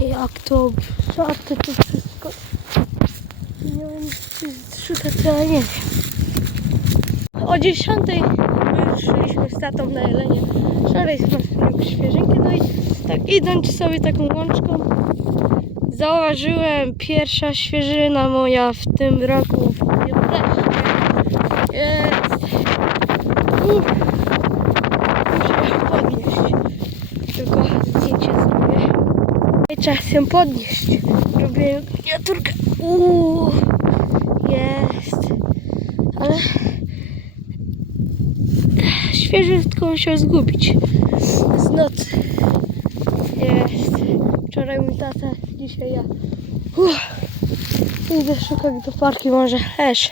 Jak to żarty to wszystko. Szukać, to ja nie wiem. O 10 my już szliśmy z tatą na Jelenie Szarej z świeżynki. No i tak idąc sobie taką łączką zauważyłem pierwsza świeżyna moja w tym roku w Piotrzewie. Czas ją podnieść. Robię miniaturkę. Uuu. Jest. Ale świeżystko musiał zgubić z nocy. Jest. Wczoraj mój tata, dzisiaj ja. Uff. Idę szukać do parki, może też.